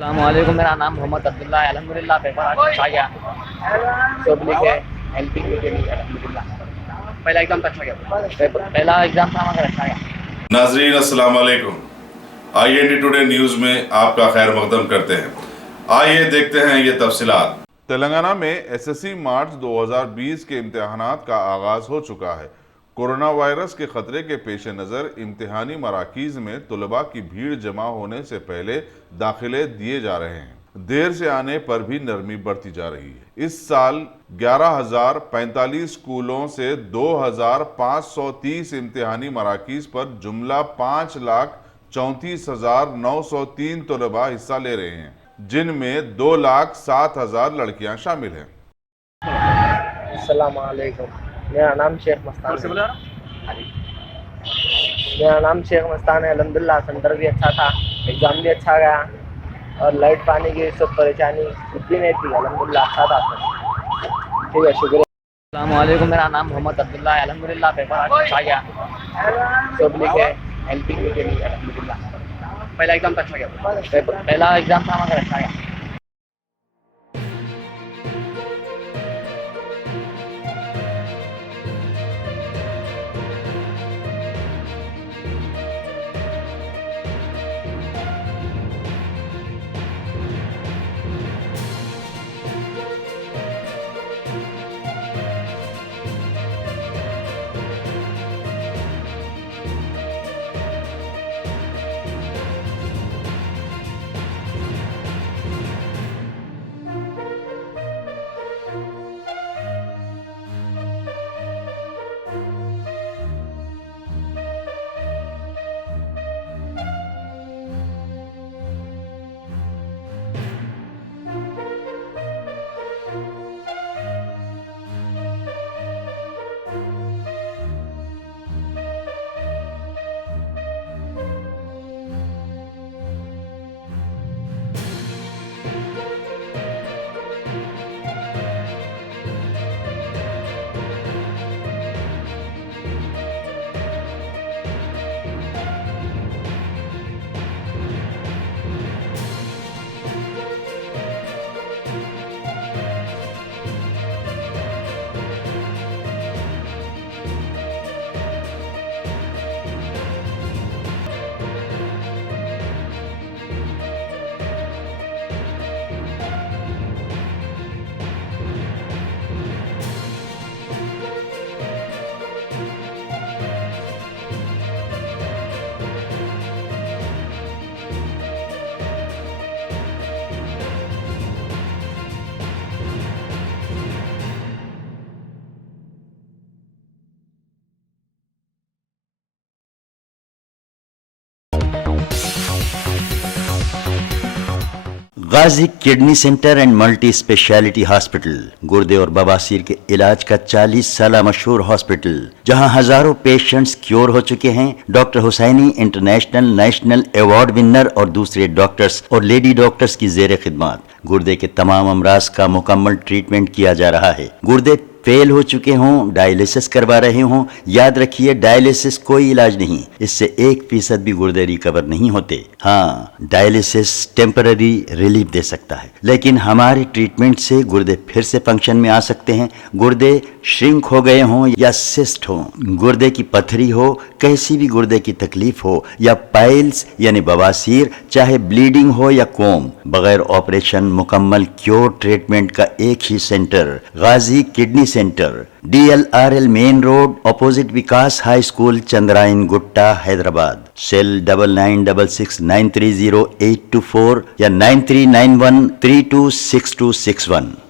السلام علیکم، میرا نام محمد عبداللہ ہے۔ الحمدللہ پیپر آج اچھا گیا، سب لکھے ایل پی کے لیے الحمدللہ۔ پہلا ایگزام اچھا گیا، پہلا ایگزام تھا مگر اچھا گیا۔ ناظرین السلام علیکم، آئی این ڈی ٹوڈے نیوز میں آپ کا خیر مقدم کرتے ہیں۔ آئیے دیکھتے ہیں یہ تفصیلات۔ تلنگانہ میں ایس ایس سی مارچ 2020 کے امتحانات کا آغاز ہو چکا ہے۔ کورونا وائرس کے خطرے کے پیش نظر امتحانی مراکز میں طلباء کی بھیڑ جمع ہونے سے پہلے داخلے دیے جا رہے ہیں۔ دیر سے آنے پر بھی نرمی برتی جا رہی ہے۔ اس سال 11,045 اسکولوں سے 2,530 امتحانی مراکز پر جملہ 5,34,903 طلباء حصہ لے رہے ہیں، جن میں 2,07,000 لڑکیاں شامل ہیں۔ السلام علیکم، میرا نام شیخ مستان ہے۔ الحمدللہ سینٹر بھی اچھا تھا، ایگزام بھی اچھا گیا، اور لائٹ پانی کی سب پریشانی اتنی نہیں تھی، الحمدللہ اچھا تھا سب۔ ٹھیک ہے، شکریہ۔ السلام علیکم، میرا نام محمد عبداللہ ہے۔ الحمدللہ پیپر آج اچھا گیا، سب لکھے ایل پی کے لیے الحمدللہ۔ پہلا ایگزام اچھا گیا، پہلا ایگزام تھا مگر اچھا گیا۔ Ghazi kidney centre and multi speciality hospital, گردے اور بواسیر کے علاج کا 40 سالہ مشہور ہاسپٹل، جہاں ہزاروں پیشنٹس کیور ہو چکے ہیں۔ ڈاکٹر حسینی انٹرنیشنل نیشنل ایوارڈ ونر اور دوسرے ڈاکٹرز اور لیڈی ڈاکٹرز کی زیر خدمات گردے کے تمام امراض کا مکمل ٹریٹمنٹ کیا جا رہا ہے۔ گردے فیل ہو چکے ہوں، ڈائلیسس کروا رہے ہوں، یاد رکھیے ڈائلیسس کوئی علاج نہیں، اس سے 1% بھی گردے ریکور نہیں ہوتے۔ ہاں، ڈائلیسس ٹیمپرری ریلیف دے سکتا ہے، لیکن ہمارے ٹریٹمنٹ سے گردے پھر سے فنکشن میں آ سکتے ہیں۔ گردے شرنک ہو گئے ہوں یا سسٹ ہوں، گردے کی پتھری ہو، کیسی بھی گردے کی تکلیف ہو، یا پائلز یعنی بواسیر، چاہے بلیڈنگ ہو یا کوم، بغیر آپریشن مکمل کیور ٹریٹمنٹ کا ایک ہی centre, Ghazi kidney centre, DLRL main road, opposite Vikas high school, Chandrayangutta, Hyderabad. Cell 9966930824 یا 9391326261۔